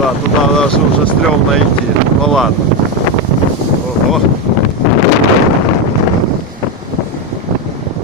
Да, туда даже уже стрёмно идти. Ну ладно. Ого.